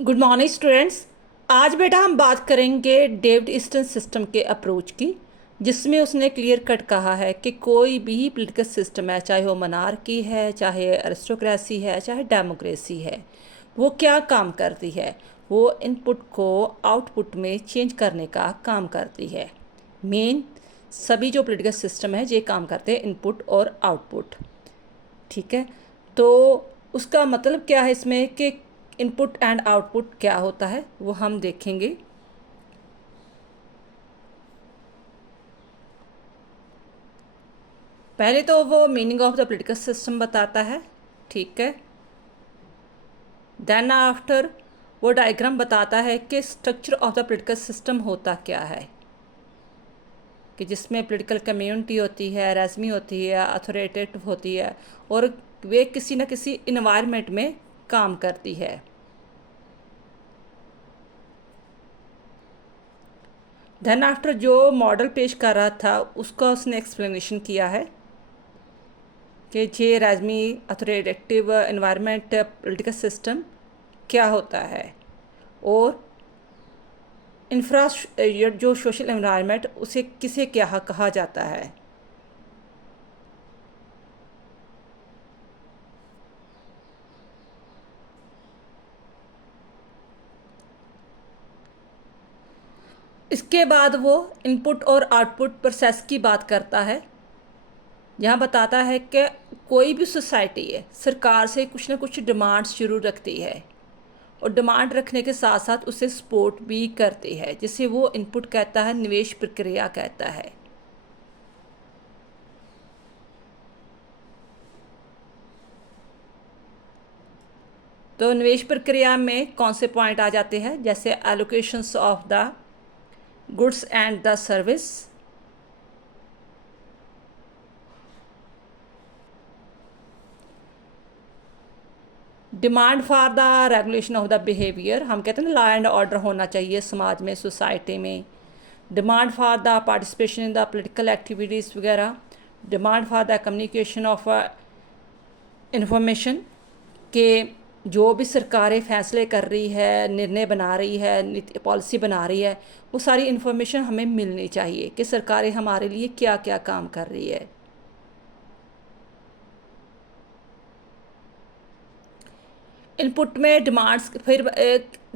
Good morning students. आज बेटा हम बात करेंगे डेविड ईस्टन सिस्टम के अप्रोच की, जिसमें उसने क्लियर कट कहा है कि कोई भी पॉलिटिकल सिस्टम है, चाहे वो मनार्की है, चाहे अरिस्टोक्रेसी है, चाहे डेमोक्रेसी है, वो क्या काम करती है। वो इनपुट को आउटपुट में चेंज करने का काम करती है। मेन सभी जो पॉलिटिकल सिस्टम है ये काम करते हैं इनपुट और आउटपुट। ठीक है, तो उसका मतलब क्या है इसमें कि इनपुट एंड आउटपुट क्या होता है वो हम देखेंगे। पहले तो वो meaning of the political system बताता है। ठीक है, देन आफ्टर वो डायग्राम बताता है कि structure of the political system होता क्या है, कि जिसमें पॉलिटिकल कम्युनिटी होती है, रेजमी होती है, अथॉरिटेटिव होती है, और वे किसी न किसी इन्वायरमेंट में काम करती है। देन आफ्टर जो मॉडल पेश कर रहा था उसका उसने एक्सप्लेनेशन किया है कि ये राजमी अथॉरिटेटिव इन्वायरमेंट पॉलिटिकल सिस्टम क्या होता है, और इंफ्रा जो सोशल इन्वायरमेंट उसे किसे क्या कहा जाता है। इसके बाद वो इनपुट और आउटपुट प्रोसेस की बात करता है। यहाँ बताता है कि कोई भी सोसाइटी है सरकार से कुछ ना कुछ डिमांड्स जरूर रखती है, और डिमांड रखने के साथ साथ उसे सपोर्ट भी करती है, जिसे वो इनपुट कहता है, निवेश प्रक्रिया कहता है। तो निवेश प्रक्रिया में कौन से पॉइंट आ जाते हैं, जैसे allocations of the goods and the service, demand for the regulation of the behaviour, हम कहते हैं ना लॉ एंड ऑर्डर होना चाहिए समाज में, सोसाइटी में। Demand for the participation in the political activities वगैरह। Demand for the communication of information, के जो भी सरकारें फैसले कर रही है, निर्णय बना रही है, नीति पॉलिसी बना रही है, वो सारी इन्फॉर्मेशन हमें मिलनी चाहिए कि सरकारें हमारे लिए क्या क्या काम कर रही है। इनपुट में डिमांड्स, फिर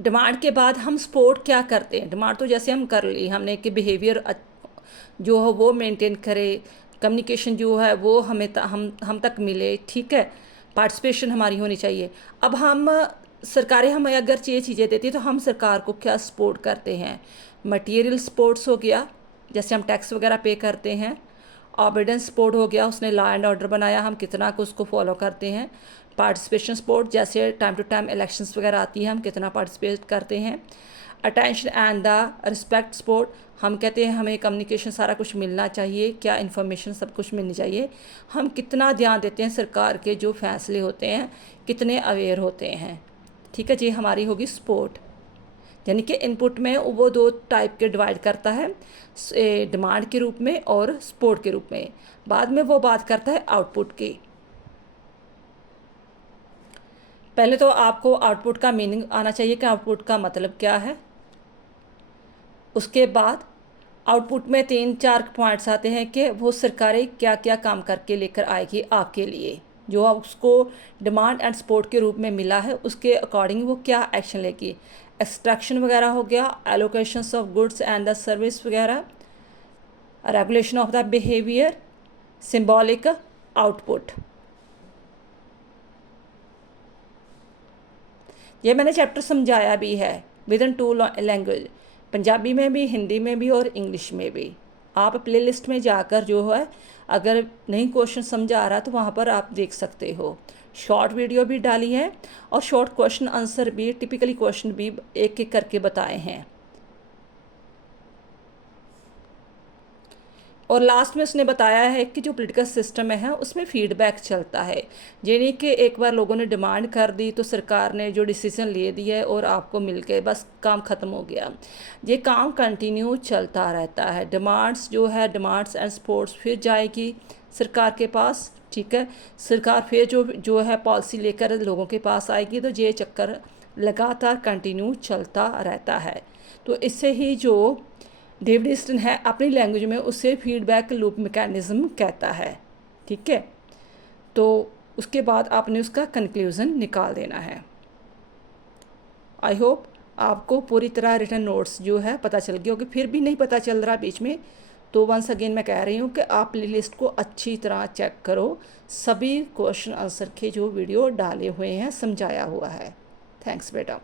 डिमांड के बाद हम सपोर्ट क्या करते हैं। डिमांड तो जैसे हम कर ली हमने कि बिहेवियर जो है वो मेंटेन करे, कम्युनिकेशन जो है वो हम तक मिले। ठीक है, पार्टिसिपेशन हमारी होनी चाहिए। अब हम सरकारें हमें अगर ये चीज़ें देती है तो हम सरकार को क्या सपोर्ट करते हैं। मटेरियल सपोर्ट्स हो गया, जैसे हम टैक्स वगैरह पे करते हैं। ऑबिडेंस सपोर्ट हो गया, उसने लॉ एंड ऑर्डर बनाया, हम कितना को उसको फॉलो करते हैं। पार्टिसिपेशन सपोर्ट, जैसे टाइम टू टाइम इलेक्शंस वगैरह आती है, हम कितना पार्टिसिपेट करते हैं। Attention and the respect support, हम कहते हैं हमें कम्युनिकेशन सारा कुछ मिलना चाहिए, क्या इन्फॉर्मेशन सब कुछ मिलनी चाहिए, हम कितना ध्यान देते हैं सरकार के जो फैसले होते हैं, कितने अवेयर होते हैं। ठीक है जी, हमारी होगी सपोर्ट। यानी कि इनपुट में वो दो टाइप के डिवाइड करता है, डिमांड के रूप में और सपोर्ट के रूप में। बाद में वो बात करता है आउटपुट की। पहले तो आपको आउटपुट का मीनिंग आना चाहिए कि आउटपुट का मतलब क्या है। उसके बाद आउटपुट में 3-4 पॉइंट्स आते हैं कि वो सरकारें क्या क्या काम करके लेकर आएगी आपके लिए, जो उसको डिमांड एंड सपोर्ट के रूप में मिला है उसके अकॉर्डिंग वो क्या एक्शन लेगी। एक्सट्रैक्शन वगैरह हो गया, allocations of goods and the service वगैरह, regulation of the behaviour, symbolic output. ये मैंने चैप्टर समझाया भी है विद इन 2 लैंग्वेज, पंजाबी में भी, हिंदी में भी और इंग्लिश में भी। आप प्लेलिस्ट में जाकर जो है अगर नहीं क्वेश्चन समझ आ रहा तो वहाँ पर आप देख सकते हो। शॉर्ट वीडियो भी डाली है और शॉर्ट क्वेश्चन आंसर भी, टिपिकली क्वेश्चन भी एक एक करके बताए हैं। और लास्ट में उसने बताया है कि जो पॉलिटिकल सिस्टम है उसमें फीडबैक चलता है। ये नहीं कि एक बार लोगों ने डिमांड कर दी तो सरकार ने जो डिसीजन ले दिया है और आपको मिल के बस काम ख़त्म हो गया। ये काम कंटिन्यू चलता रहता है। डिमांड्स जो है, डिमांड्स एंड सपोर्ट्स फिर जाएगी सरकार के पास। ठीक है, सरकार फिर जो है पॉलिसी लेकर लोगों के पास आएगी, तो ये चक्कर लगातार कंटिन्यू चलता रहता है। तो इससे ही जो डेविड ईस्टन है अपनी लैंग्वेज में उसे फीडबैक लूप मैकेनिज़्म कहता है। ठीक है, तो उसके बाद आपने उसका कंक्लूज़न निकाल देना है। आई होप आपको पूरी तरह रिटन नोट्स जो है पता चल गया होगा। फिर भी नहीं पता चल रहा बीच में, तो वंस अगेन मैं कह रही हूँ कि आप प्ले लिस्ट को अच्छी तरह चेक करो। सभी क्वेश्चन आंसर के जो वीडियो डाले हुए हैं समझाया हुआ है। थैंक्स बेटा।